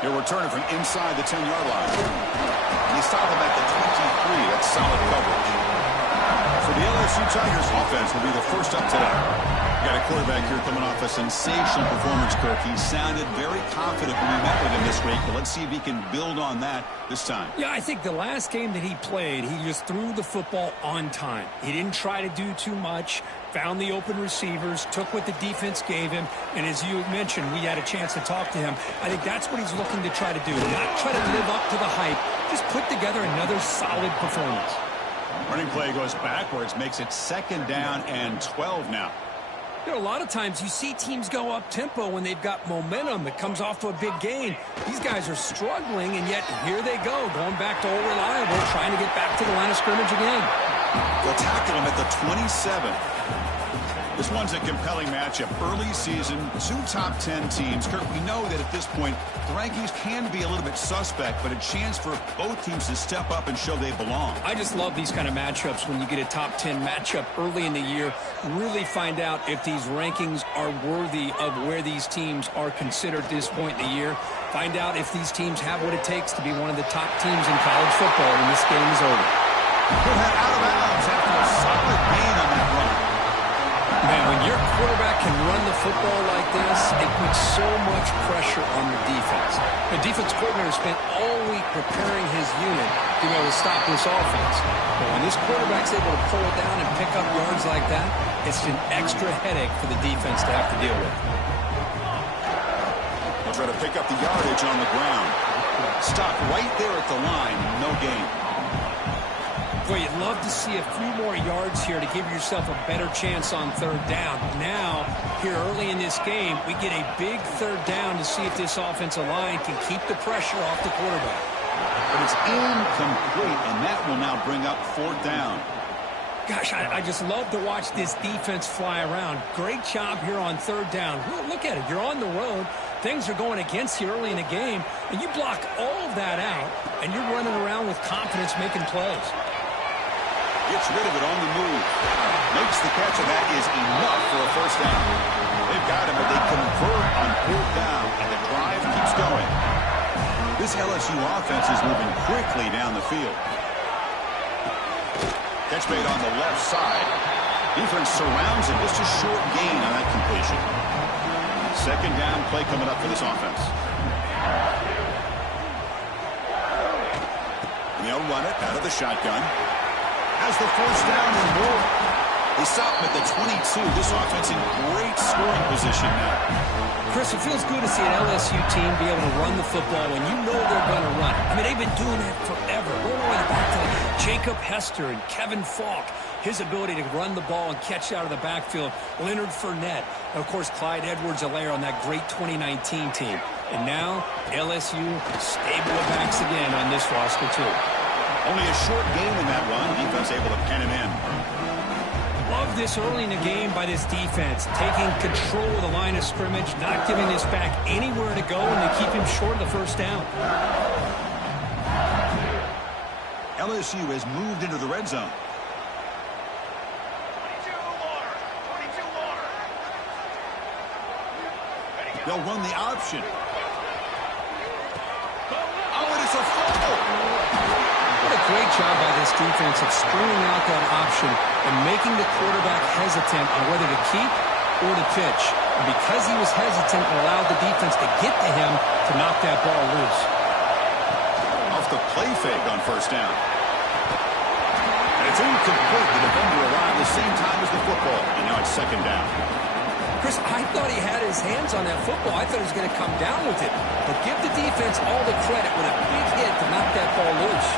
He'll return it from inside the 10-yard line. And they stop him at the 23. That's solid coverage. So the LSU Tigers offense will be the first up today. Got a quarterback here coming off a sensational performance, Kirk. He sounded very confident when we met with him this week, but let's see if he can build on that this time. Yeah, I think the last game that he played, he just threw the football on time. He didn't try to do too much, found the open receivers, took what the defense gave him, and as you mentioned, we had a chance to talk to him. I think that's what he's looking to try to do, not try to live up to the hype, just put together another solid performance. Running play goes backwards, makes it 2nd down and 12 now. You know, a lot of times you see teams go up-tempo when they've got momentum that comes off to a big gain. These guys are struggling, and yet here they go, going back to old reliable, trying to get back to the line of scrimmage again. They'll tackle him at the 27. This one's a compelling matchup. Early season, 2 top 10 teams. Kirk, we know that at this point, the rankings can be a little bit suspect, but a chance for both teams to step up and show they belong. I just love these kind of matchups when you get a top 10 matchup early in the year. Really find out if these rankings are worthy of where these teams are considered at this point in the year. Find out if these teams have what it takes to be one of the top teams in college football when this game is over. Put that out of bounds after a solid gain on that run. Man, when your quarterback can run the football like this, it puts so much pressure on the defense. The defense coordinator spent all week preparing his unit to be able to stop this offense. But when this quarterback's able to pull it down and pick up yards like that, it's an extra headache for the defense to have to deal with. They'll try to pick up the yardage on the ground. Stop right there at the line, no gain. Boy, you'd love to see a few more yards here to give yourself a better chance on 3rd down. Now, here early in this game, we get a big 3rd down to see if this offensive line can keep the pressure off the quarterback. But it's incomplete, and that will now bring up 4th down. Gosh, I just love to watch this defense fly around. Great job here on 3rd down. Look at it. You're on the road. Things are going against you early in the game, and you block all of that out, and you're running around with confidence making plays. Gets rid of it on the move. Makes the catch, and that is enough for a 1st down. They've got him, but they convert on 4th down, and the drive keeps going. This LSU offense is moving quickly down the field. Catch made on the left side. Defense surrounds him. Just a short gain on that completion. 2nd down play coming up for this offense. And they'll run it out of the shotgun. Has the 1st down and more. They stop him at the 22. This offense in great scoring position now. Chris, it feels good to see an LSU team be able to run the football when you know they're going to run it. I mean, they've been doing that forever. Going all the way back to Jacob Hester and Kevin Falk. His ability to run the ball and catch out of the backfield. Leonard Fournette. And, of course, Clyde Edwards-Helaire on that great 2019 team. And now, LSU stable of backs again on this roster, too. Only a short gain in that run. Defense able to pen him in. Love this early in the game by this defense. Taking control of the line of scrimmage, not giving this back anywhere to go, and they keep him short of the 1st down. LSU has moved into the red zone. They'll run the option. Oh, and it's a fumble. What a great job by this defense of screening out that option and making the quarterback hesitant on whether to keep or to pitch. And because he was hesitant, it allowed the defense to get to him to knock that ball loose. Off the play fake on 1st down. And it's incomplete. The defender arrived the same time as the football. And now it's 2nd down. Chris, I thought he had his hands on that football. I thought he was going to come down with it. But give the defense all the credit with a big hit to knock that ball loose.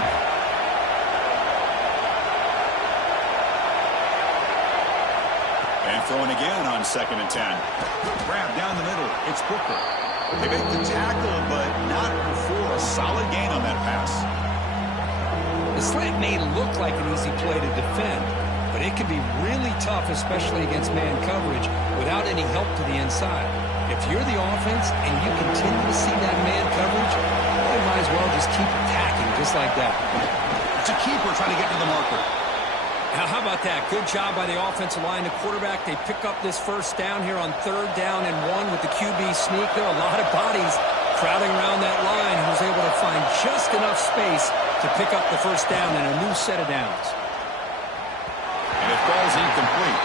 And throwing again on 2nd and 10. Grab down the middle. It's Booker. They make the tackle, but not before a solid gain on that pass. The slant may look like an easy play to defend, but it can be really tough, especially against man coverage, without any help to the inside. If you're the offense and you continue to see that man coverage, you might as well just keep attacking just like that. It's a keeper trying to get to the marker. Now, how about that? Good job by the offensive line. The quarterback, they pick up this 1st down here on 3rd down and 1 with the QB sneak. There are a lot of bodies crowding around that line, he was able to find just enough space to pick up the first down and a new set of downs. And it falls incomplete.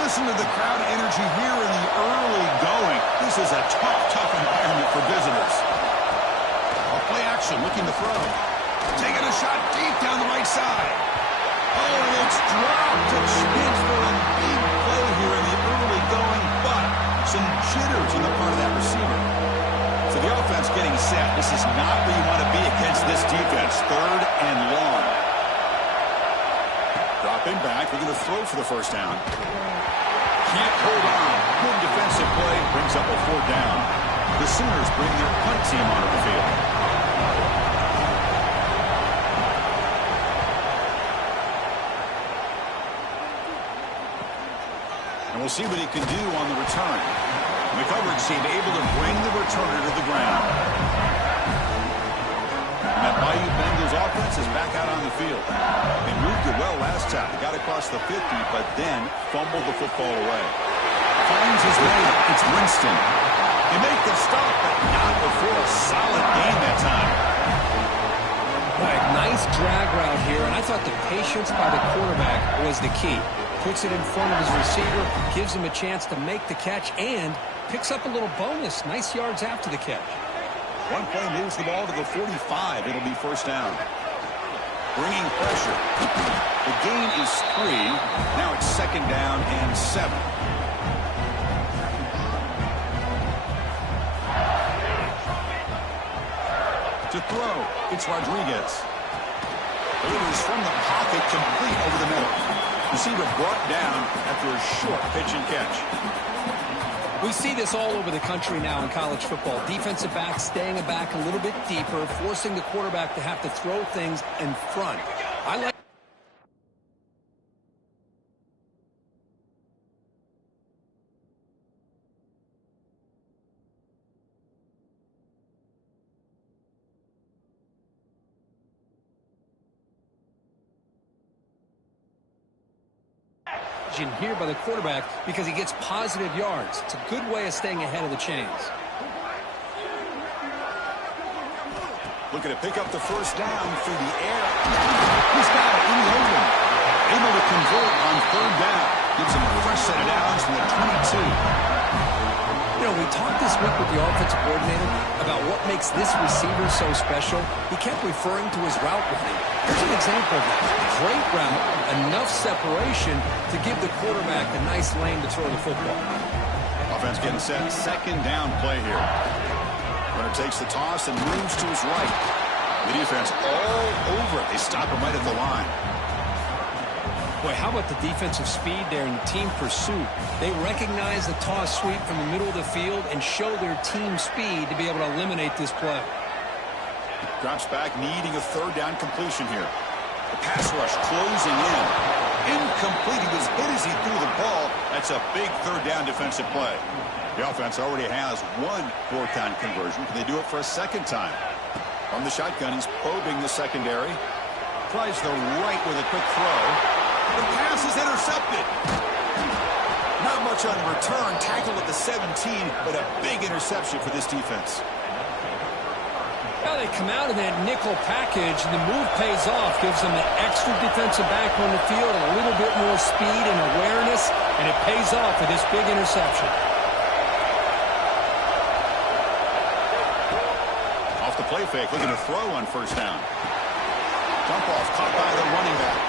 Listen to the crowd energy here in the early going. This is a tough environment for visitors. Play action, looking to throw. Taking a shot deep down the right side. Oh, and it's dropped. A chance for a big play here in the early going, but some jitters on the part of that receiver. So the offense getting set. This is not where you want to be against this defense. 3rd and long. Dropping back. They're going to throw for the first down. Can't hold on. Good defensive play. Brings up a 4th down. The Sooners bring their punt team onto the field. And we'll see what he can do on the return. The coverage team able to bring the returner to the ground. And that Bayou Bengals offense is back out on the field. They moved it well last time. They got across the 50, but then fumbled the football away. Finds his way. It's Winston. They make the stop, but not before a solid game that time. Right, nice drag route here, and I thought the patience by the quarterback was the key. Puts it in front of his receiver, gives him a chance to make the catch, and picks up a little bonus. Nice yards after the catch. One play moves the ball to the 45. It'll be first down. Bringing pressure. The gain is 3. Now it's 2nd down and 7. To throw, it's Rodriguez. Delivers from the pocket, complete over the middle. Receiver brought down after a short pitch and catch. We see this all over the country now in college football. Defensive backs staying back a little bit deeper, forcing the quarterback to have to throw things in front. I like here by the quarterback because he gets positive yards. It's a good way of staying ahead of the chains. Looking to pick up the first down through the air. He's got it in the open. Able to convert on 3rd down. Gives him a fresh set of downs from the 22. You know, we talked this week with the offensive coordinator about what makes this receiver so special. He kept referring to his route running. Here's an example of that. Great route, enough separation to give the quarterback a nice lane to throw the football. Offense getting set. 2nd down play here. Runner takes the toss and moves to his right. The defense all over it. They stop him right at the line. Boy, how about the defensive speed there in the team pursuit? They recognize the toss sweep from the middle of the field and show their team speed to be able to eliminate this play. Drops back, needing a 3rd down completion here. The pass rush closing in. Incomplete. He was hit as he threw the ball. That's a big 3rd down defensive play. The offense already has 1 4th down conversion. Can they do it for a 2nd time? From the shotgun, he's probing the secondary. Tries the right with a quick throw. The pass is intercepted. Not much on return. Tackle at the 17, but a big interception for this defense. Well, they come out of that nickel package, and the move pays off. Gives them an extra defensive back on the field and a little bit more speed and awareness, and it pays off with this big interception. Off the play fake, looking to throw on first down. Dump off, caught by the running back.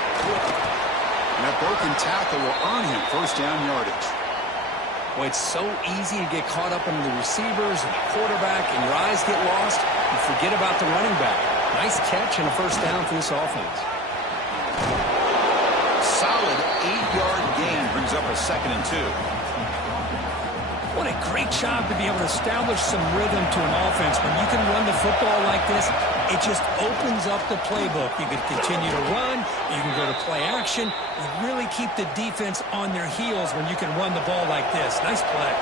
And that broken tackle will earn him first down yardage. Well, it's so easy to get caught up in the receivers and the quarterback, and your eyes get lost. You forget about the running back. Nice catch and a first down for this offense. Solid 8-yard gain brings up a 2nd and 2. What a great job to be able to establish some rhythm to an offense. When you can run the football like this, it just opens up the playbook. You can continue to run. You can go to play action. You really keep the defense on their heels when you can run the ball like this. Nice play.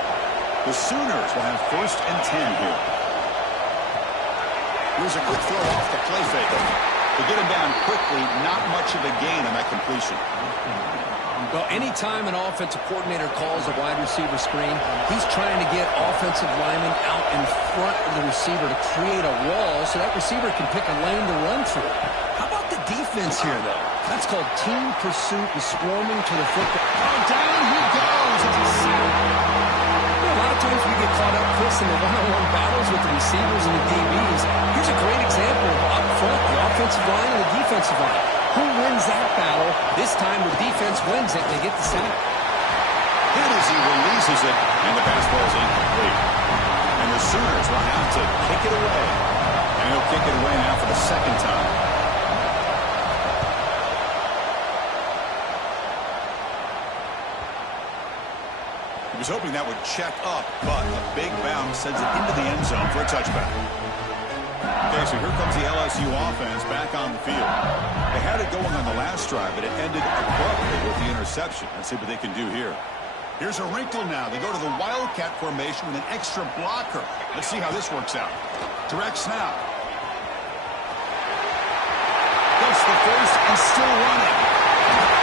The Sooners will have 1st and 10 here. Here's a quick throw off the play fake. They get him down quickly. Not much of a gain on that completion. Well, anytime an offensive coordinator calls a wide receiver screen, he's trying to get offensive linemen out in front of the receiver to create a wall so that receiver can pick a lane to run through. How about the defense here, though? That's called team pursuit and swarming to the football. Oh, down he goes. It's a sack. A lot of times we get caught up, Chris, in the one-on-one battles with the receivers and the DBs. Here's a great example of up front, the offensive line and the defensive line. Who wins that battle? This time the defense wins it, and they get the sack. And as he releases it, and the pass ball is incomplete. And the Sooners run out to kick it away. And he'll kick it away now for the second time. He was hoping that would check up, but a big bounce sends it into the end zone for a touchback. Okay, so here comes the LSU offense back on the field. They had it going on the last drive, but it ended abruptly with the interception. Let's see what they can do here. Here's a wrinkle now. They go to the Wildcat formation with an extra blocker. Let's see how this works out. Direct snap. Gets the first and still running.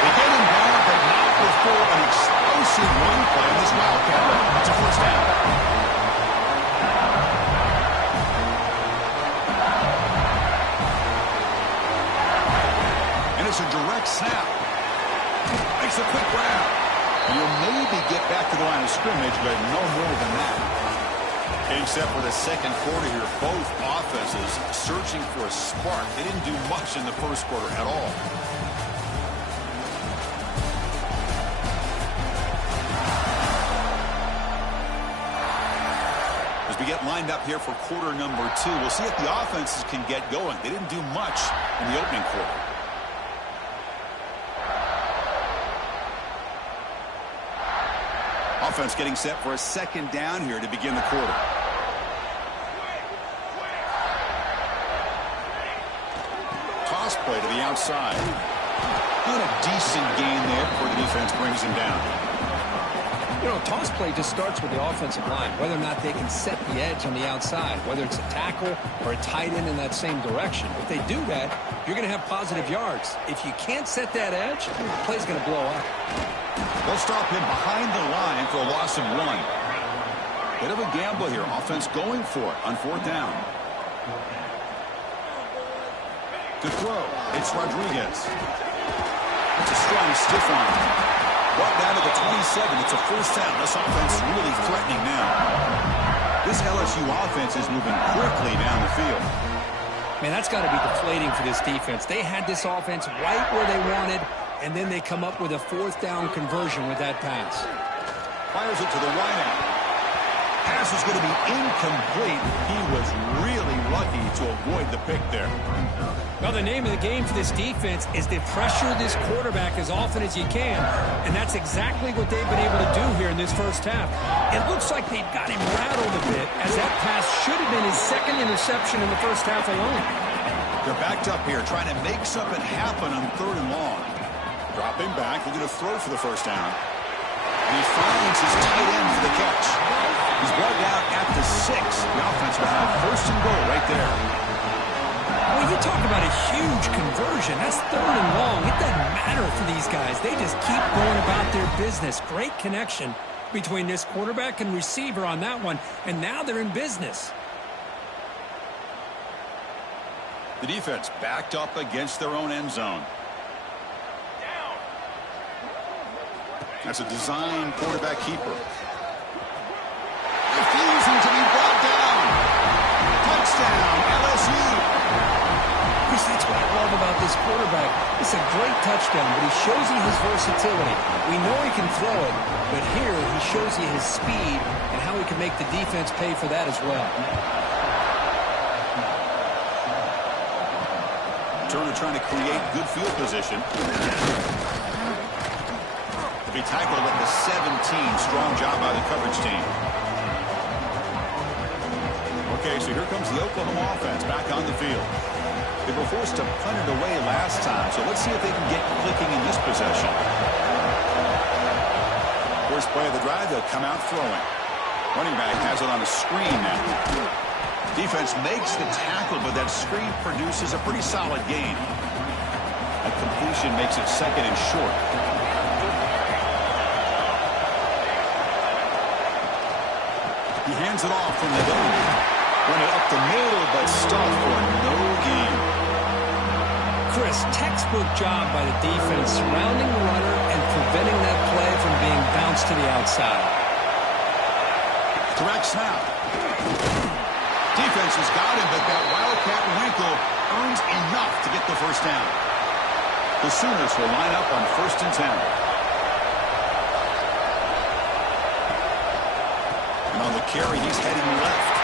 They get him down, but not before an explosive run play in this Wildcat run. It's a first down. And it's a direct snap. Makes a quick grab. And you'll maybe get back to the line of scrimmage, but no more than that. Getting set for the second quarter here. Both offenses searching for a spark. They didn't do much in the first quarter at all. As we get lined up here for quarter number 2, we'll see if the offenses can get going. They didn't do much in the opening quarter. Offense getting set for a second down here to begin the quarter. Toss play to the outside. Not a decent gain there before the defense brings him down. You know, toss play just starts with the offensive line, whether or not they can set the edge on the outside, whether it's a tackle or a tight end in that same direction. If they do that, you're going to have positive yards. If you can't set that edge, the play's going to blow up. They'll stop him behind the line for a loss of 1. Bit of a gamble here. Offense going for it on 4th down. To throw, it's Rodriguez. It's a strong stiff arm. Brought down to the 27. It's a first down. This offense really threatening now. This LSU offense is moving quickly down the field. Man, that's got to be deflating for this defense. They had this offense right where they wanted, and then they come up with a 4th down conversion with that pass. Fires it to the wideout. Pass is going to be incomplete. He was really lucky to avoid the pick there. Well, the name of the game for this defense is to pressure this quarterback as often as you can, and that's exactly what they've been able to do here in this first half. It looks like they've got him rattled a bit, as that pass should have been his second interception in the first half alone. They're backed up here, trying to make something happen on 3rd and long. Dropping back, they're going to throw for the first down. And he finds his tight end for the catch. He's brought down at the 6. The offense will have 1st and goal right there. Well, you talk about a huge conversion. That's 3rd and long. It doesn't matter for these guys. They just keep going about their business. Great connection between this quarterback and receiver on that one, and now they're in business. The defense backed up against their own end zone. That's a design quarterback keeper. Refusing to be brought down. Touchdown, LSU. Chris, that's what I love about this quarterback. It's a great touchdown, but he shows you his versatility. We know he can throw it, but here he shows you his speed and how he can make the defense pay for that as well. Turner trying to create good field position. Be tackled at the 17. Strong job by the coverage team. Okay, so here comes the Oklahoma offense back on the field. They were forced to punt it away last time, so let's see if they can get clicking in this possession. First play of the drive, they'll come out throwing. Running back has it on a screen now. Defense makes the tackle, but that screen produces a pretty solid gain. A completion makes it 2nd and short. He hands it off from the gun. Run it up the middle, but stuffed for no gain. Chris, textbook job by the defense surrounding the runner and preventing that play from being bounced to the outside. Direct snap. Defense has got him, but that Wildcat wrinkle earns enough to get the first down. The Sooners will line up on 1st and 10. And on the carry, he's heading left.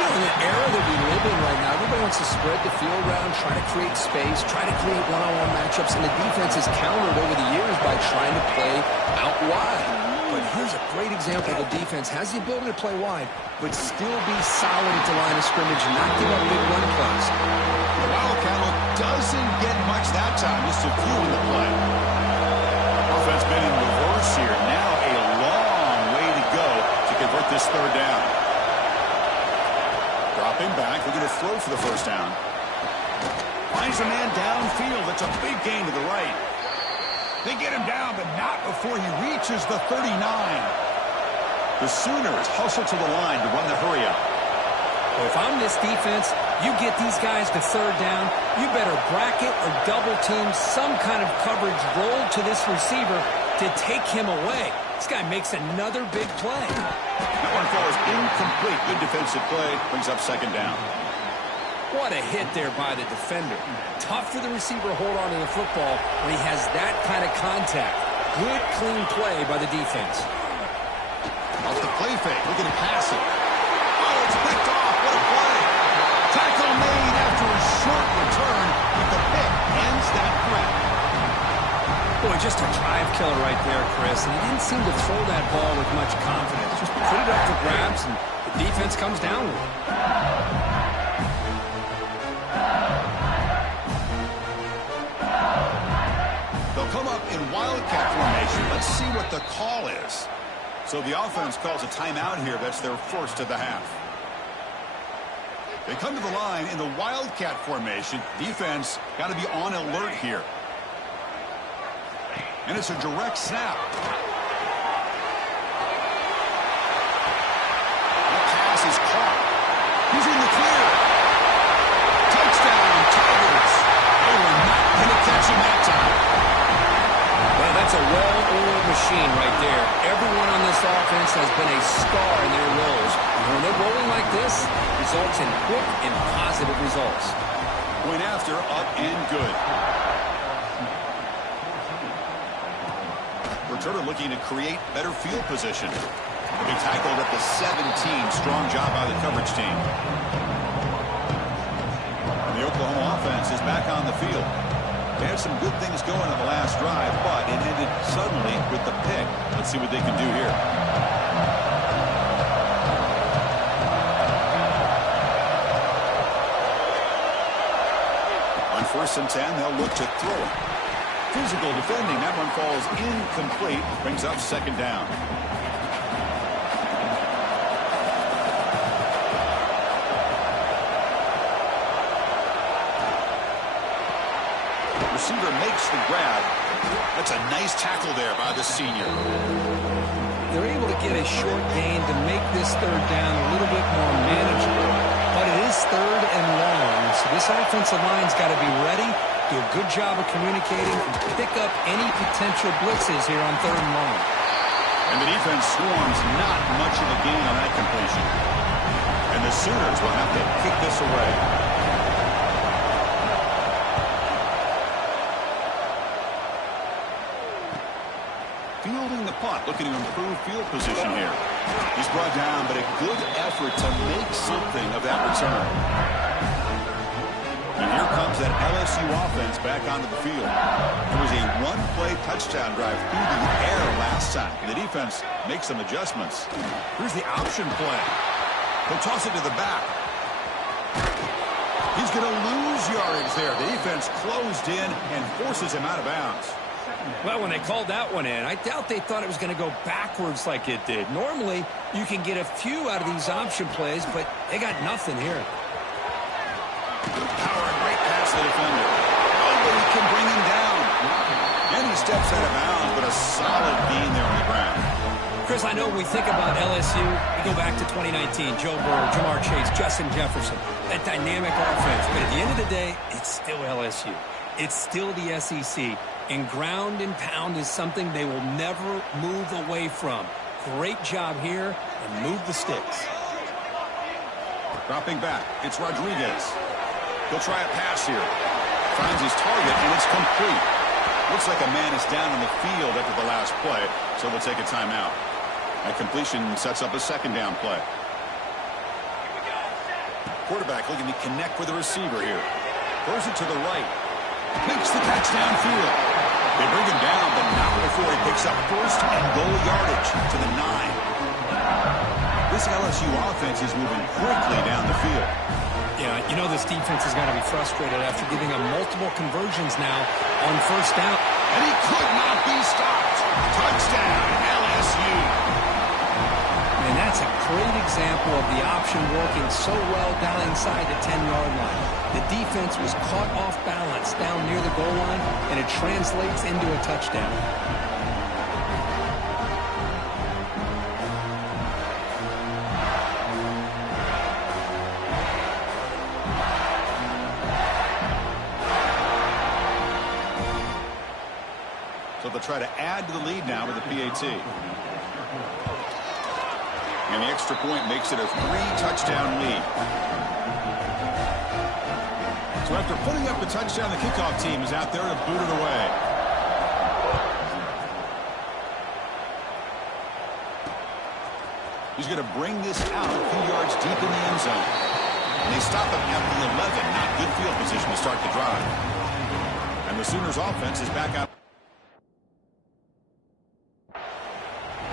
In the era that we live in right now, everybody wants to spread the field around, try to create space, try to create one-on-one matchups, and the defense has countered over the years by trying to play out wide. But here's a great example. The defense has the ability to play wide, but still be solid at the line of scrimmage and not give up big run plays. The Wildcat doesn't get much that time, just a few in the play. Offense been in reverse here. Now a long way to go to convert this 3rd down. Dropping back, looking to throw for the first down. Finds a man downfield. That's a big gain to the right. They get him down, but not before he reaches the 39. The Sooners hustle to the line to run the hurry up. Well, if I'm this defense, you get these guys to 3rd down, you better bracket or double team some kind of coverage roll to this receiver to take him away. This guy makes another big play. That one falls incomplete. Good defensive play. Brings up 2nd down. What a hit there by the defender. Tough for the receiver to hold on to the football when he has that kind of contact. Good, clean play by the defense. Off the play fake. Looking to pass it. Oh, it's picked off. What a play. Tackle made after a short return, but the pick ends that threat. Boy, just a drive killer right there, Chris. And he didn't seem to throw that ball with much confidence. Just put it up for grabs, and the defense comes down with it. They'll come up in Wildcat formation. Let's see what the call is. So the offense calls a timeout here. That's their first of the half. They come to the line in the Wildcat formation. Defense got to be on alert here. And it's a direct snap. That pass is caught. He's in the clear. Touchdown, Tigers. They were not going to catch him that time. Well, that's a well-oiled machine right there. Everyone on this offense has been a star in their roles. And when they're rolling like this, it results in quick and positive results. Point after, up and good. Returner looking to create better field position. He'll be tackled at the 17. Strong job by the coverage team. And the Oklahoma offense is back on the field. They had some good things going on the last drive, but it ended suddenly with the pick. Let's see what they can do here. On 1st and 10, they'll look to throw it. Physical defending. That one falls incomplete. Brings up 2nd down. Receiver makes the grab. That's a nice tackle there by the senior. They're able to get a short gain to make this 3rd down a little bit more manageable. But it is 3rd and long, so this offensive line's got to be ready, do a good job of communicating, and pick up any potential blitzes here on 3rd and long. And the defense swarms not much of a gain on that completion. And the Sooners will have to kick this away. Fielding the punt, looking to improve field position here. He's brought down, but a good effort to make something of that return. And here comes that LSU offense back onto the field. There was a one-play touchdown drive through the air last time. The defense makes some adjustments. Here's the option play. He'll toss it to the back. He's going to lose yardage there. The defense closed in and forces him out of bounds. Well, when they called that one in, I doubt they thought it was going to go backwards like it did. Normally, you can get a few out of these option plays, but they got nothing here. Power and right past the defender. Nobody can bring him down. And he steps out of bounds, but a solid gain there on the ground. Chris, I know when we think about LSU, we go back to 2019, Joe Burrow, Jamar Chase, Justin Jefferson, that dynamic offense. But at the end of the day, it's still LSU. It's still the SEC. And ground and pound is something they will never move away from. Great job here, and move the sticks. Dropping back, it's Rodriguez. He'll try a pass here. Finds his target, and it's complete. Looks like a man is down on the field after the last play, so we'll take a timeout. That completion sets up a second down play. Quarterback looking to connect with the receiver here. Throws it to the right. Makes the catch downfield. They bring him down, but not before he picks up first and goal yardage to the 9. This LSU offense is moving quickly down the field. Yeah, you know this defense is going to be frustrated after giving them multiple conversions now on first down. And he could not be stopped. Touchdown, LSU. And that's a great example of the option working so well down inside the 10-yard line. The defense was caught off balance down near the goal line, and it translates into a touchdown. So they'll try to add to the lead now with the PAT. And the extra point makes it a 3-touchdown lead. So after putting up the touchdown, the kickoff team is out there to boot it away. He's going to bring this out a few yards deep in the end zone. And they stop him at the 11. Not good field position to start the drive. And the Sooners offense is back out.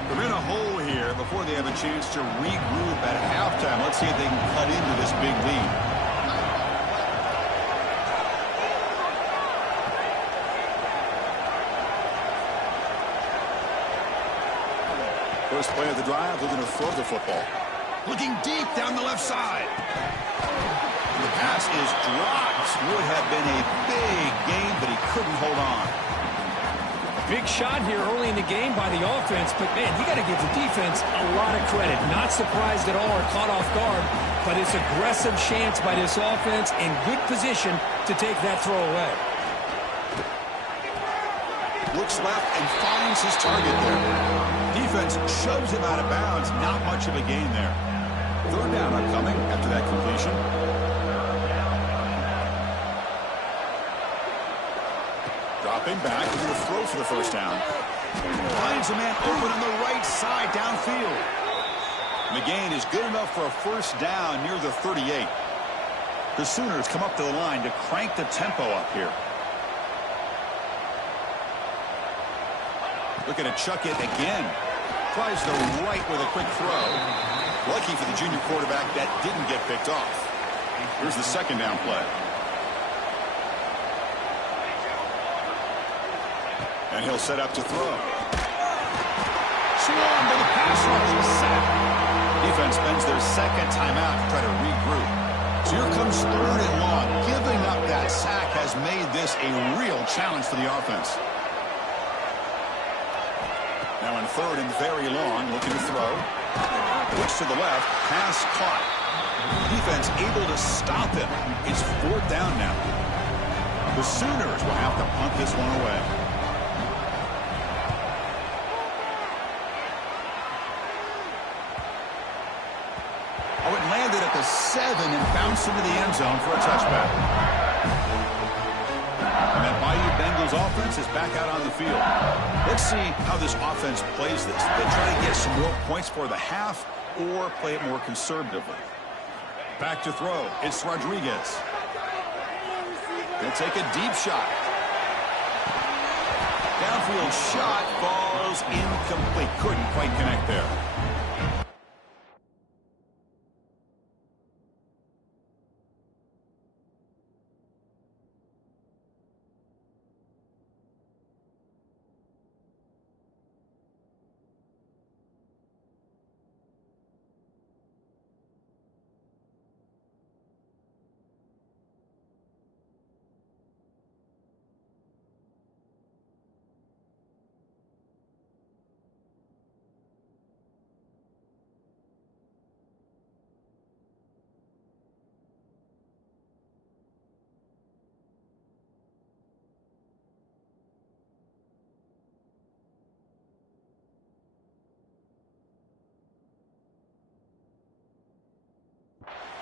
They're in a hole here before they have a chance to regroup at halftime. Let's see if they can cut into this big lead. First play of the drive, looking to throw the football. Looking deep down the left side. The pass is dropped. Would have been a big game, but he couldn't hold on. Big shot here early in the game by the offense, but, man, you got to give the defense a lot of credit. Not surprised at all or caught off guard, but it's aggressive chance by this offense in good position to take that throw away. Looks left and finds his target there. Defense shoves him out of bounds. Not much of a gain there. Third down upcoming after that completion. Dropping back, he's going to throw for the first down. Finds a man open on the right side downfield. McGain is good enough for a first down near the 38. The Sooners come up to the line to crank the tempo up here. Looking to chuck it again. Tries the right with a quick throw. Lucky for the junior quarterback that didn't get picked off. Here's the second down play. And he'll set up to throw. Swarmed by the pass rush is set. Defense spends their second timeout to try to regroup. So here comes third and long. Giving up that sack has made this a real challenge for the offense. Now in third and very long, looking to throw. Switch to the left, pass caught. Defense able to stop him. It's fourth down now. The Sooners will have to punt this one away. Oh, it landed at the 7 and bounced into the end zone for a touchback. And that Bayou Bengals offense is back out on the field. Let's see how this offense plays this. They try to get some more points for the half or play it more conservatively. Back to throw. It's Rodriguez. He'll take a deep shot. Downfield shot falls incomplete. Couldn't quite connect there.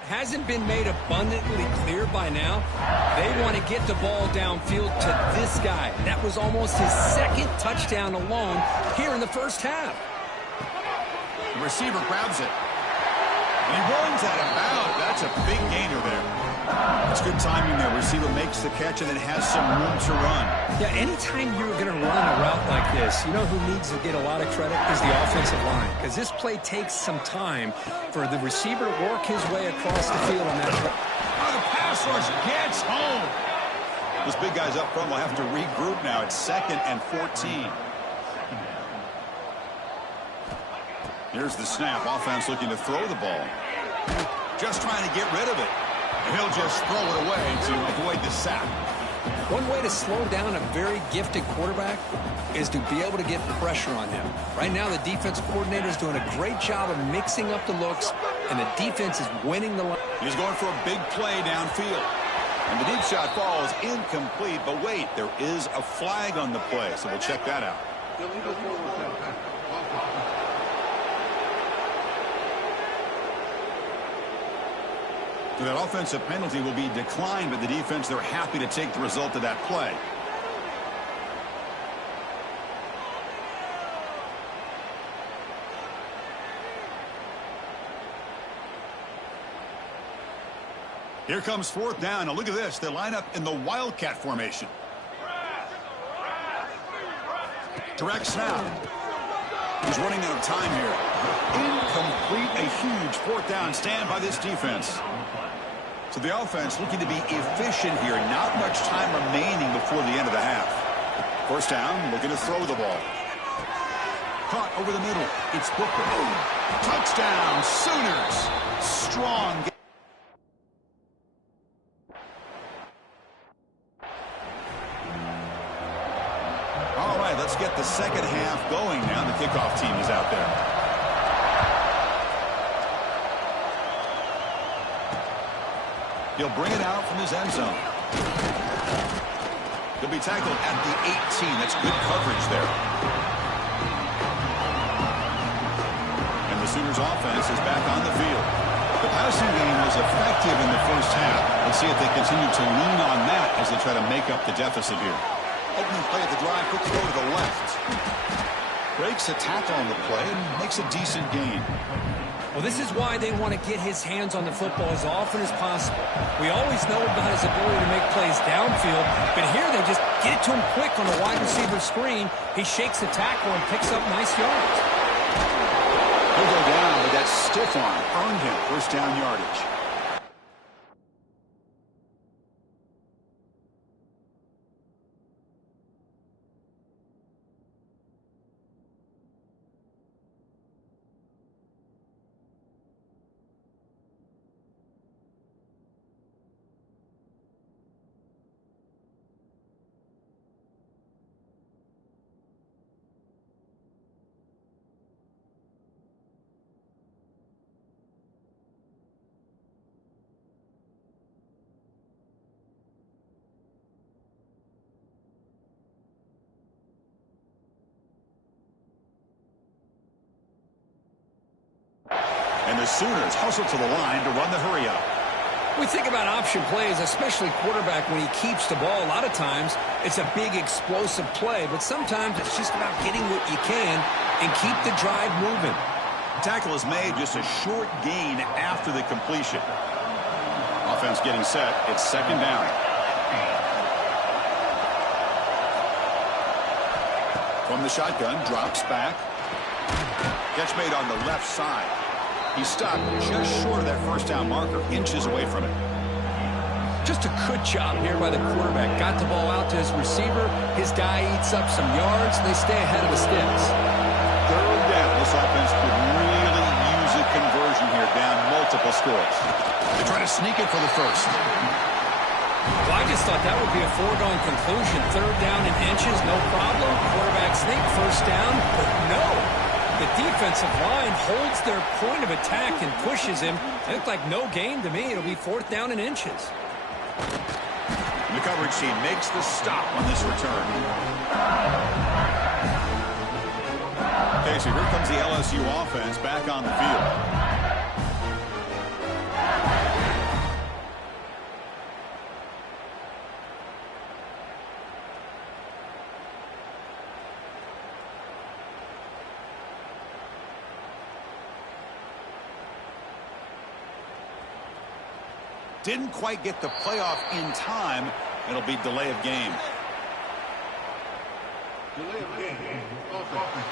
hasn't been made abundantly clear by now, they want to get the ball downfield to this guy. That was almost his second touchdown alone here in the first half. The receiver grabs it. And he runs out of bounds. That's a big gainer there. That's good timing there. Receiver makes the catch and then has some room to run. Yeah, anytime you're going to run a route like this, you know who needs to get a lot of credit is the offensive line. Because this play takes some time for the receiver to work his way across the field on that. Oh, the pass rush gets home. Those big guys up front will have to regroup now. It's 2nd and 14. Here's the snap. Offense looking to throw the ball. Just trying to get rid of it. And he'll just throw it away to avoid the sack. One way to slow down a very gifted quarterback is to be able to get pressure on him. Right now, the defense coordinator is doing a great job of mixing up the looks, and the defense is winning the line. He's going for a big play downfield. And the deep shot falls incomplete. But wait, there is a flag on the play, so we'll check that out. So that offensive penalty will be declined, but the defense, they're happy to take the result of that play. Here comes 4th down. Now look at this. They line up in the Wildcat formation. Direct snap. He's running out of time here. Incomplete. A huge 4th down stand by this defense. So the offense looking to be efficient here. Not much time remaining before the end of the half. 1st down, looking to throw the ball. Caught over the middle. It's Booker. Touchdown, Sooners. Strong. All right, let's get the second half going now. The kickoff team is out there. He'll bring it out from his end zone. He'll be tackled at the 18. That's good coverage there. And the Sooners offense is back on the field. The passing game was effective in the first half. Let's see if they continue to lean on that as they try to make up the deficit here. Opening play at the drive, quick throw to the left. Breaks a tackle on the play and makes a decent gain. Well, this is why they want to get his hands on the football as often as possible. We always know about his ability to make plays downfield, but here they just get it to him quick on the wide receiver screen. He shakes the tackle and picks up nice yards. He'll go down, but that stiff arm earned him 1st down yardage. And the Sooners hustle to the line to run the hurry up. We think about option plays, especially quarterback, when he keeps the ball. A lot of times, it's a big explosive play, but sometimes it's just about getting what you can and keep the drive moving. Tackle is made, just a short gain after the completion. Offense getting set. It's 2nd down. From the shotgun, drops back. Catch made on the left side. He stopped just short of that 1st down marker, inches away from it. Just a good job here by the quarterback. Got the ball out to his receiver. His guy eats up some yards. They stay ahead of the sticks. 3rd down. This offense could really use a conversion here, down multiple scores. They try to sneak it for the 1st. Well, I just thought that would be a foregone conclusion. 3rd down in inches, no problem. Quarterback sneak, 1st down, but no. The defensive line holds their point of attack and pushes him. It looked like no gain to me. It'll be 4th down in inches. The coverage team makes the stop on this return. Okay, so here comes the LSU offense back on the field. Didn't quite get the playoff in time. It'll be delay of game. Delay of game. Offense.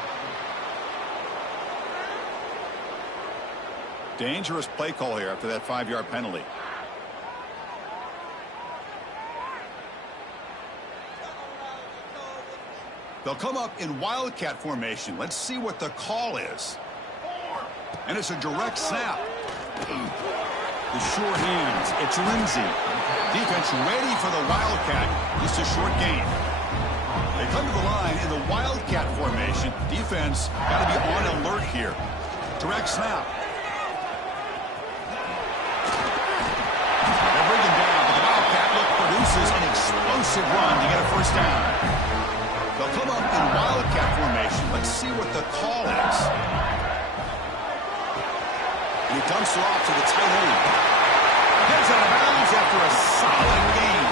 Dangerous play call here after that 5-yard penalty. They'll come up in Wildcat formation. Let's see what the call is. And it's a direct snap. The sure hands. It's Lindsey. Defense ready for the Wildcat. Just a short gain. They come to the line in the Wildcat formation. Defense got to be on alert here. Direct snap. They're bringing down, but the Wildcat look produces an explosive run to get a first down. They'll come up in Wildcat formation. Let's see what the call is. And he dumps it off to the tight end. Gets out of bounds after a solid gain.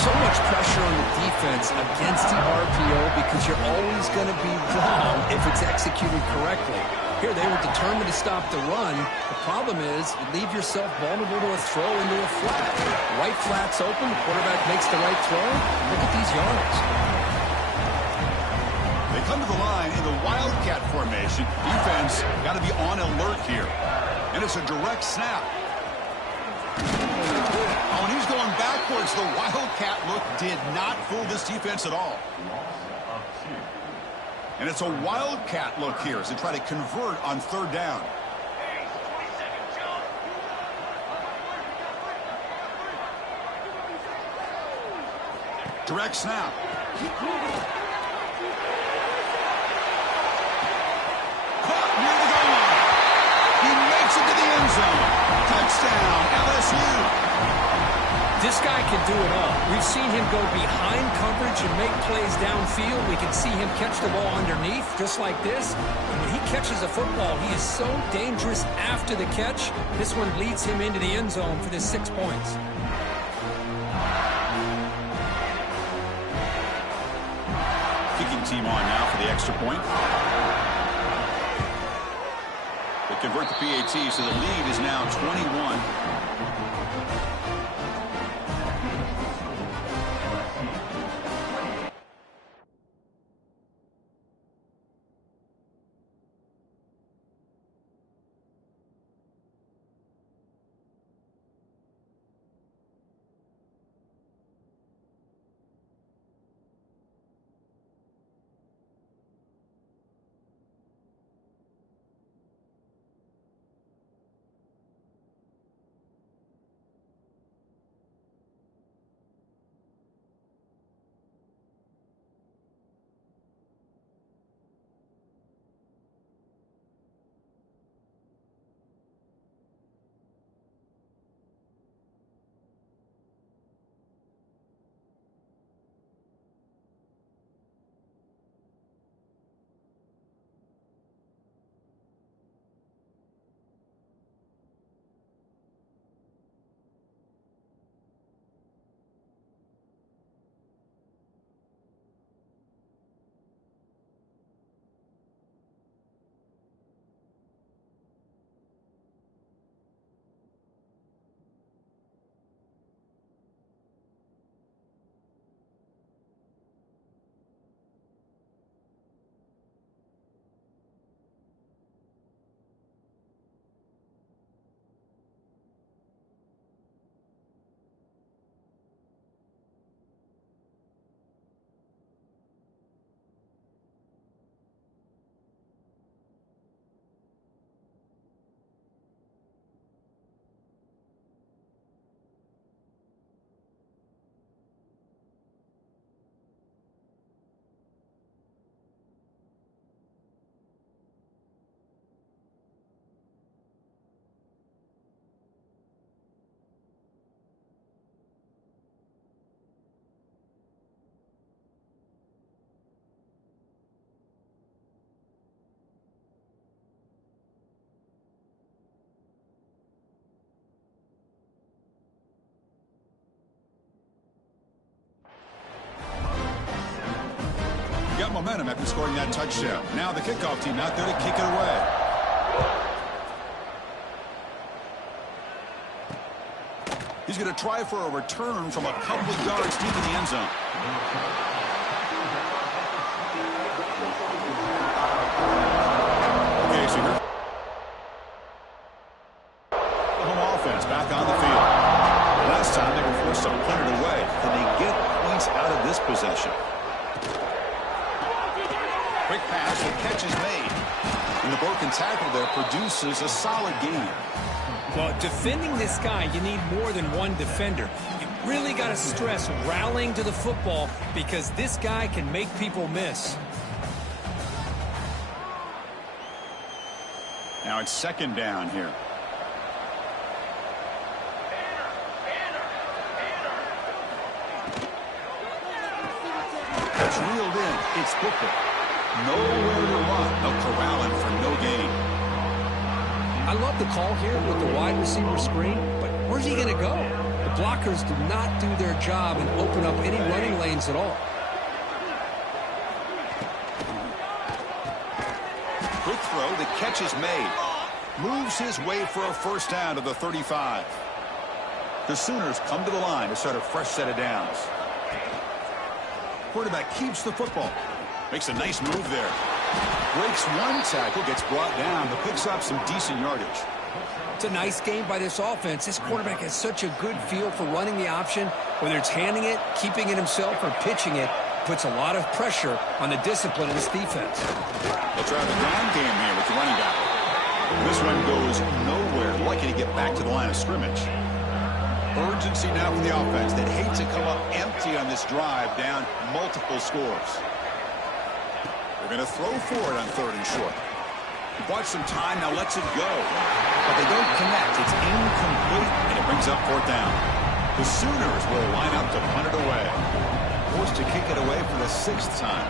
So much pressure on the defense against the RPO because you're always going to be wrong if it's executed correctly. Here, they were determined to stop the run. The problem is you leave yourself vulnerable to a throw into a flat. Right flat's open. The quarterback makes the right throw. Look at these yards. They come to the line in the Wildcat formation. Defense got to be on alert here. And it's a direct snap. Oh, and he's going backwards. The Wildcat look did not fool this defense at all. And it's a Wildcat look here as they try to convert on third down. Direct snap. Caught near the goal line. He makes it to the end zone. Touchdown, LSU. This guy can do it all. We've seen him go behind coverage and make plays downfield. We can see him catch the ball underneath, just like this. And when he catches a football, he is so dangerous after the catch. This one leads him into the end zone for the 6 points. Kicking team on now for the extra point. They convert the PAT, so the lead is now 21. Got momentum after scoring that touchdown. Now the kickoff team out there to kick it away. He's going to try for a return from a couple of yards deep in the end zone. Okay, so here the home offense back on the field. Last time they were forced to punt it away. Can they get points out of this possession? Quick pass, the catch is made. And the broken tackle there produces a solid gain. Well, defending this guy, you need more than one defender. You really got to stress rallying to the football because this guy can make people miss. Now it's second down here. It's reeled in. It's Booker. Nowhere to run. They'll corral him for no gain. I love the call here with the wide receiver screen, but where's he going to go? The blockers do not do their job and open up any running lanes at all. Quick throw. The catch is made. Moves his way for a first down to the 35. The Sooners come to the line to start a fresh set of downs. Quarterback keeps the football. Makes a nice move there. Breaks one tackle, gets brought down, but picks up some decent yardage. It's a nice game by this offense. This quarterback has such a good feel for running the option. Whether it's handing it, keeping it himself, or pitching it, puts a lot of pressure on the discipline of this defense. They'll try the ground game here with the running back. This one goes nowhere. Lucky to get back to the line of scrimmage. Urgency now for the offense that hate to come up empty on this drive, down multiple scores. They're going to throw for it on third and short. Bought some time, now lets it go. But they don't connect. It's incomplete, and it brings up fourth down. The Sooners will line up to punt it away. Forced to kick it away for the sixth time.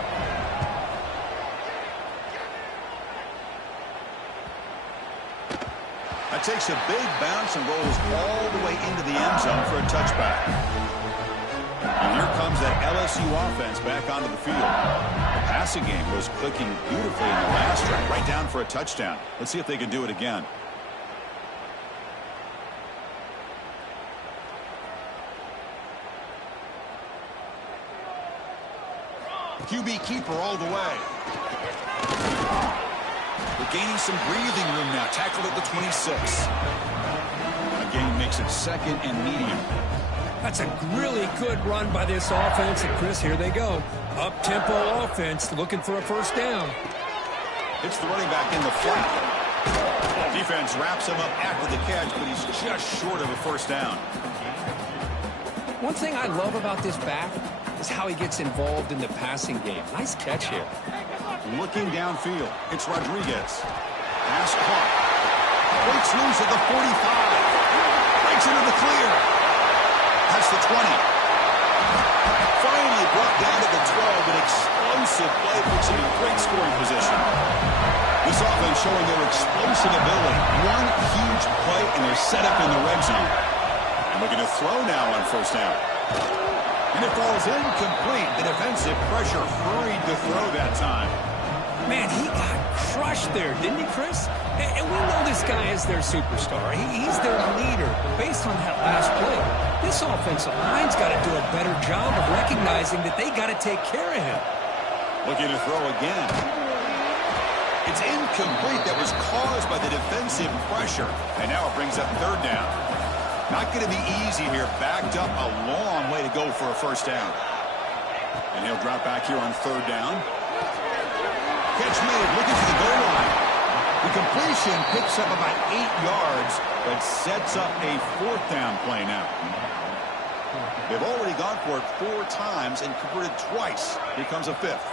That takes a big bounce and rolls all the way into the end zone for a touchback. And here comes that LSU offense back onto the field. The passing game was clicking beautifully in the last drive, right down for a touchdown. Let's see if they can do it again. QB keeper all the way. We're gaining some breathing room now. Tackled at the 26. A gain makes it second and medium. That's a really good run by this offense. And, Chris, here they go. Up-tempo offense looking for a first down. It's the running back in the flat. Defense wraps him up after the catch, but he's just short of a first down. One thing I love about this back is how he gets involved in the passing game. Nice catch here. Looking downfield, it's Rodriguez. Pass caught. Breaks loose at the 45. Breaks into the clear. That's the 20. Finally brought down to the 12. An explosive play puts him in great scoring position. This offense showing their explosive ability. One huge play, and they're set up in the red zone. And looking to throw now on first down. And it falls incomplete. The defensive pressure hurried to throw that time. Man, he got crushed there, didn't he, Chris? And we know this guy is their superstar. He's their leader. But based on that last play, this offensive line's got to do a better job of recognizing that they got to take care of him. Looking to throw again. It's incomplete. That was caused by the defensive pressure. And now it brings up third down. Not going to be easy here. Backed up a long way to go for a first down. And he'll drop back here on third down. Catch made, looking for the goal line. The completion picks up about 8 yards, but sets up a fourth down play now. They've already gone for it 4 times and converted twice. Here comes a fifth.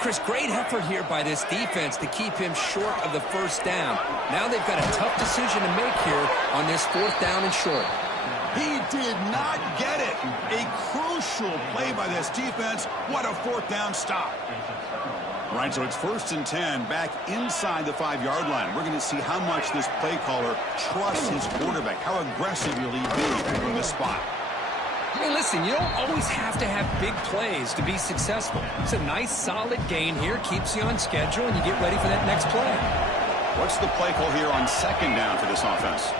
Chris, great effort here by this defense to keep him short of the first down. Now they've got a tough decision to make here on this fourth down and short. He did not get it. A crucial play by this defense. What a fourth down stop. Right, so it's 1st and 10 back inside the 5-yard line. We're going to see how much this play caller trusts his quarterback. How aggressive will he be from this spot? Hey, listen, you don't always have to have big plays to be successful. It's a nice, solid gain here. Keeps you on schedule, and you get ready for that next play. What's the play call here on second down for this offense?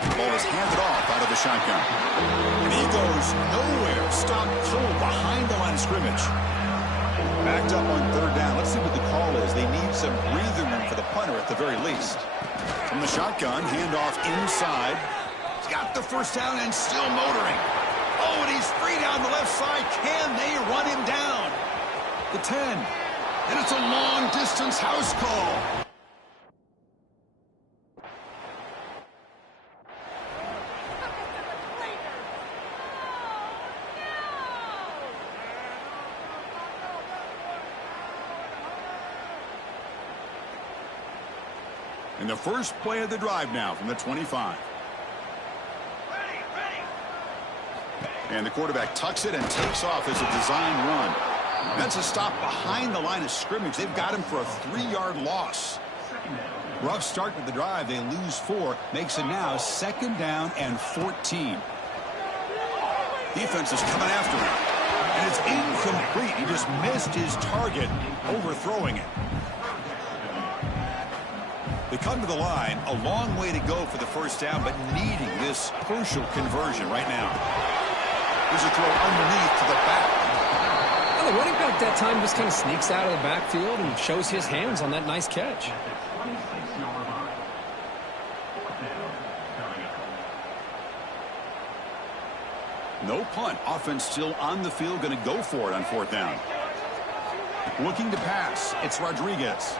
The ball is handed off out of the shotgun. And he goes nowhere. Stopped cold behind the line of scrimmage. Backed up on third down. Let's see what the call is. They need some breathing room for the punter at the very least. From the shotgun, handoff inside. He's got the first down and still motoring. Oh, and he's free down the left side. Can they run him down? The 10. And it's a long-distance house call. And the first play of the drive now from the 25. And the quarterback tucks it and takes off as a design run. That's a stop behind the line of scrimmage. They've got him for a 3-yard loss. Rough start to the drive. They lose 4. Makes it now 2nd down and 14. Defense is coming after him. And it's incomplete. He just missed his target, overthrowing it. They come to the line, a long way to go for the first down, but needing this crucial conversion right now. There's a throw underneath to the back. Well, the running back that time just kind of sneaks out of the backfield and shows his hands on that nice catch. No punt. Offense still on the field, going to go for it on 4th down. Looking to pass. It's Rodriguez.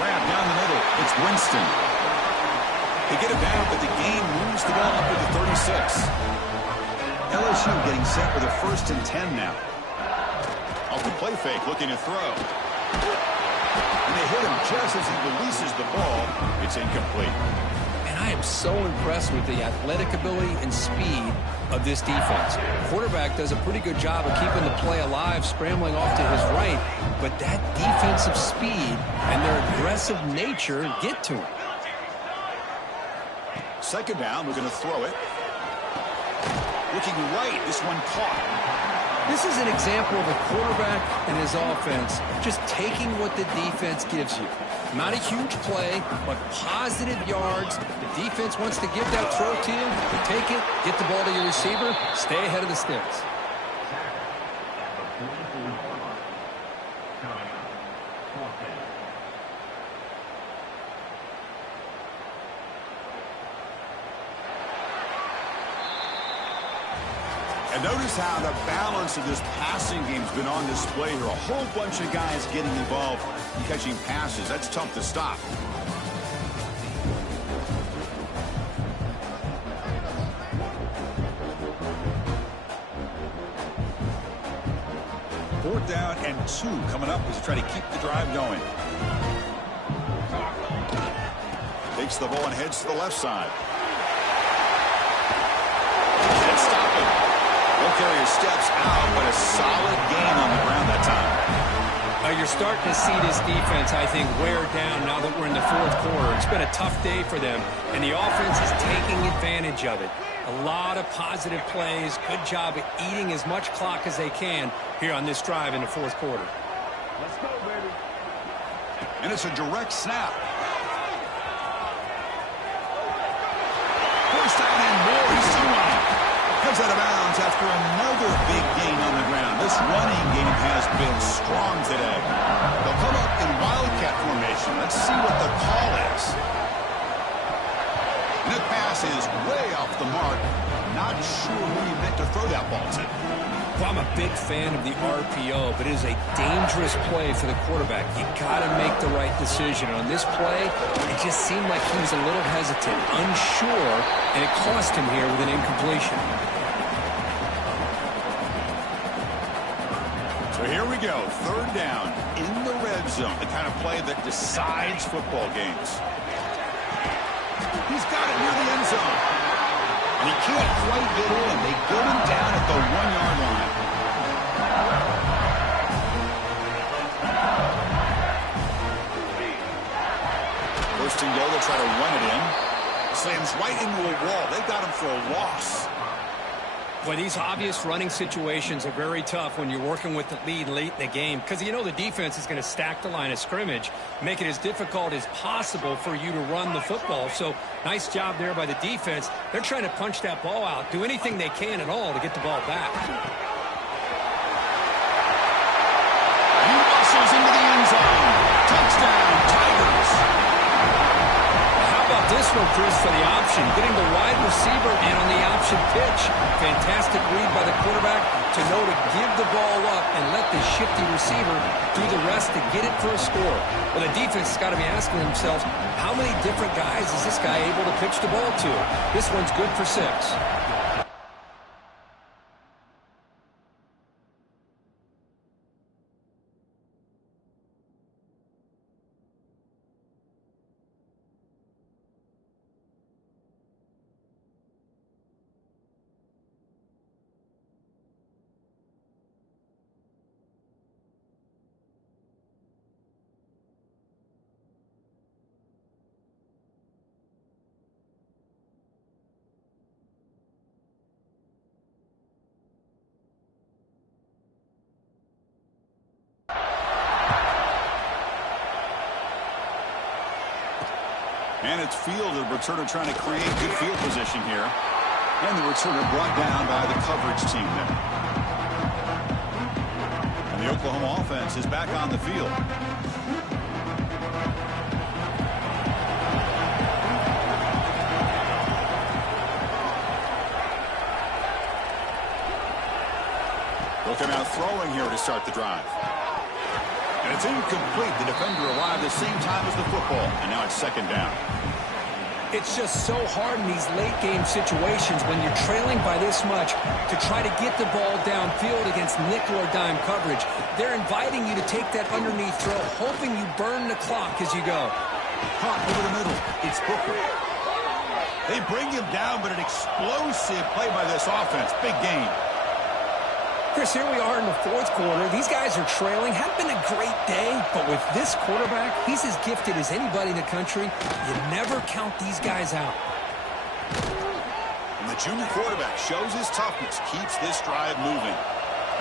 Grab down the middle. It's Winston. They get it down, but the game moves the ball up to the 36. LSU getting set with a 1st and 10 now. Off the play fake, looking to throw. And they hit him just as he releases the ball. It's incomplete. And I am so impressed with the athletic ability and speed of this defense. Quarterback does a pretty good job of keeping the play alive, scrambling off to his right, but that defensive speed and their aggressive nature get to him. 2nd down, we're going to throw it. Looking right, this one caught. This is an example of a quarterback and his offense just taking what the defense gives you. Not a huge play, but positive yards. The defense wants to give that throw to you. You take it, get the ball to your receiver, stay ahead of the sticks. And notice how the balance of this passing game's been on display here. A whole bunch of guys getting involved in catching passes. That's tough to stop. Fourth down and 2 coming up as they try to keep the drive going. Takes the ball and heads to the left side. Can't stop him. Won't carry his steps out, but a solid gain on the ground that time. You're starting to see this defense, I think, wear down now that we're in the 4th quarter. It's been a tough day for them, and the offense is taking advantage of it. A lot of positive plays. Good job at eating as much clock as they can here on this drive in the 4th quarter. Let's go, baby. And it's a direct snap. First down and more. He's still running. Comes out of bounds after another big gain on the ground. This running game has been strong today. They'll come up in wildcat formation. Let's see what the call is. And the pass is way off the mark. Not sure who he meant to throw that ball to. Well, I'm a big fan of the RPO, but it is a dangerous play for the quarterback. You got to make the right decision. On this play, it just seemed like he was a little hesitant, unsure, and it cost him here with an incompletion. So here we go, 3rd down in the red zone, the kind of play that decides football games. He's got it near the end zone. And he can't quite get in. They get him down at the 1-yard line. First and goal, they'll try to run it in. Slams right into a wall. They got him for a loss. Well, these obvious running situations are very tough when you're working with the lead late in the game because you know the defense is going to stack the line of scrimmage, make it as difficult as possible for you to run the football. So nice job there by the defense. They're trying to punch that ball out, do anything they can at all to get the ball back. He muscles into the end zone. Touchdown, Tigers. How about this one, Chris, for the option? Getting the wide receiver in on the option pitch. Fantastic read by the quarterback to know to give the ball up and let the shifty receiver do the rest to get it for a score. Well, the defense has got to be asking themselves, how many different guys is this guy able to pitch the ball to? This one's good for 6. And it's field. The returner trying to create good field position here. And the returner brought down by the coverage team there. And the Oklahoma offense is back on the field. Looking out throwing here to start the drive. And it's incomplete. The defender arrived the same time as the football. And now it's second down. It's just so hard in these late-game situations when you're trailing by this much to try to get the ball downfield against nickel or dime coverage. They're inviting you to take that underneath throw, hoping you burn the clock as you go. Caught over the middle. It's Booker. They bring him down, but an explosive play by this offense. Big game. Chris, here we are in the 4th quarter. These guys are trailing. Hadn't been a great day, but with this quarterback, he's as gifted as anybody in the country. You never count these guys out. And the junior quarterback shows his toughness, keeps this drive moving.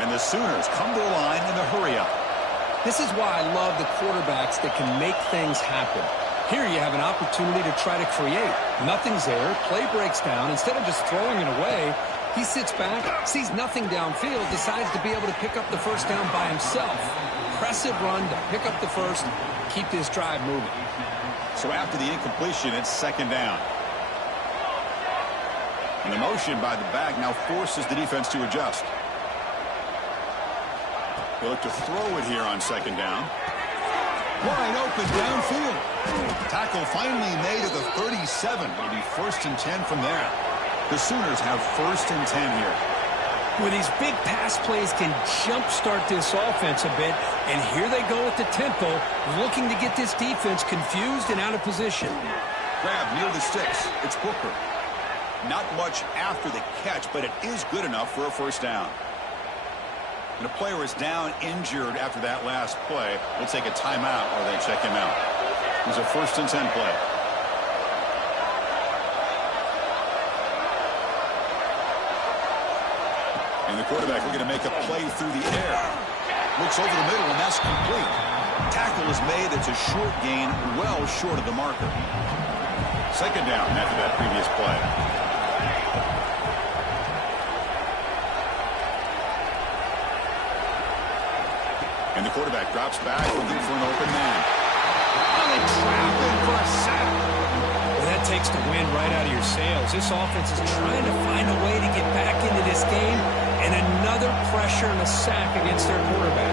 And the Sooners come to the line in the hurry-up. This is why I love the quarterbacks that can make things happen. Here you have an opportunity to try to create. Nothing's there. Play breaks down. Instead of just throwing it away, he sits back, sees nothing downfield, decides to be able to pick up the first down by himself. Impressive run to pick up the first, keep this drive moving. So after the incompletion, it's second down. And the motion by the back now forces the defense to adjust. They look to throw it here on second down. Wide open downfield. Tackle finally made at the 37. It'll be 1st and 10 from there. The Sooners have 1st and 10 here. Well, these big pass plays can jumpstart this offense a bit, and here they go at the tempo, looking to get this defense confused and out of position. Grab near the sticks. It's Booker. Not much after the catch, but it is good enough for a first down. And a player is down injured after that last play. We'll take a timeout or they check him out. It was a 1st and 10 play. And the quarterback looking to make a play through the air. Looks over the middle, and that's complete. Tackle is made. It's a short gain, well short of the marker. Second down after that previous play. And the quarterback drops back, looking for an open man. And they trap him for a sack. Well, that takes the wind right out of your sails. This offense is trying to find a way to get back into this game. And another pressure and a sack against their quarterback.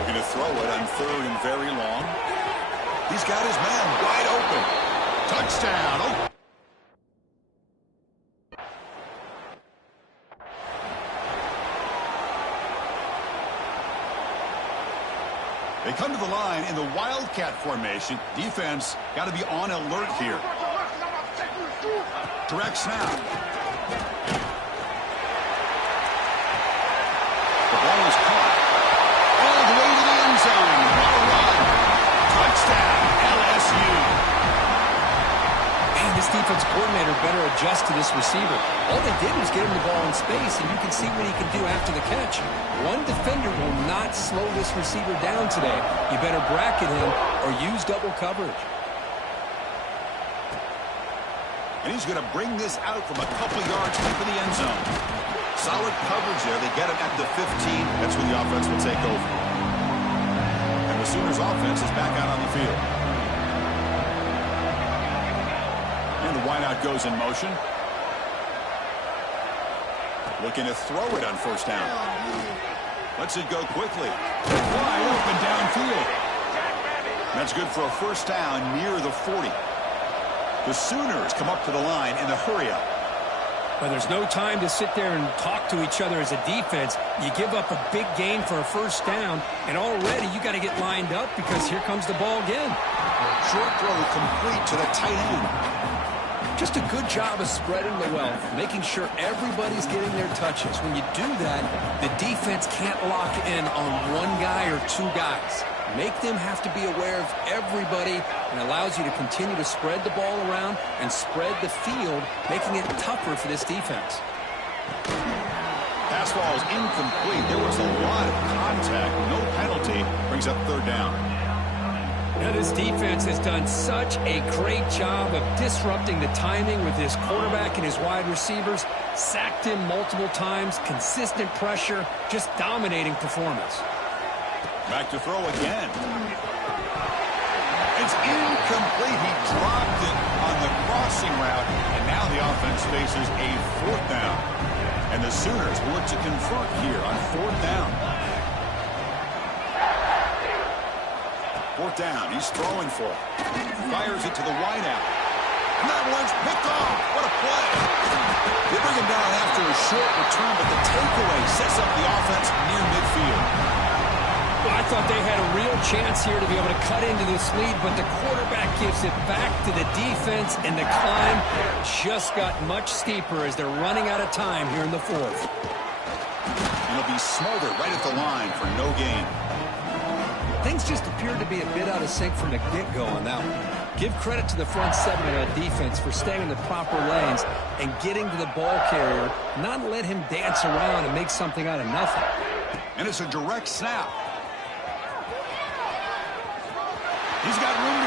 Looking to throw it on 3rd and very long. He's got his man wide open. Touchdown. Oh. They come to the line in the Wildcat formation. Defense got to be on alert here. Direct snap. The ball is caught. All the way to the end zone. What a run. Touchdown, LSU. Man, this defense coordinator better adjust to this receiver. All they did was get him the ball in space, and you can see what he can do after the catch. One defender will not slow this receiver down today. You better bracket him or use double coverage. And he's going to bring this out from a couple yards deep in the end zone. Solid coverage there. They get him at the 15. That's when the offense will take over. And the Sooners offense is back out on the field. And the wideout goes in motion. Looking to throw it on first down. Lets it go quickly. Wide open downfield. That's good for a first down near the 40. The Sooners come up to the line in the hurry-up. Well, there's no time to sit there and talk to each other as a defense. You give up a big gain for a first down, and already you got to get lined up because here comes the ball again. Short throw complete to the tight end. Just a good job of spreading the wealth, making sure everybody's getting their touches. When you do that, the defense can't lock in on one guy or two guys. Make them have to be aware of everybody, and allows you to continue to spread the ball around and spread the field, making it tougher for this defense. Pass ball is incomplete. There was a lot of contact. No penalty. Brings up third down. Now, this defense has done such a great job of disrupting the timing with his quarterback and his wide receivers. Sacked him multiple times. Consistent pressure. Just dominating performance. Back to throw again. It's incomplete. He dropped it on the crossing route, and now the offense faces a fourth down. And the Sooners will look to convert here on fourth down. Fourth down. He's throwing for it. Fires it to the wideout. And that one's picked off. What a play. They bring him down after a short return, but the takeaway sets up the offense near midfield. I thought they had a real chance here to be able to cut into this lead, but the quarterback gives it back to the defense, and the climb just got much steeper as they're running out of time here in the fourth. It'll be smothered right at the line for no gain. Things just appeared to be a bit out of sync from the get-go on that one. Give credit to the front seven of that defense for staying in the proper lanes and getting to the ball carrier, not let him dance around and make something out of nothing. And it's a direct snap. He's got room to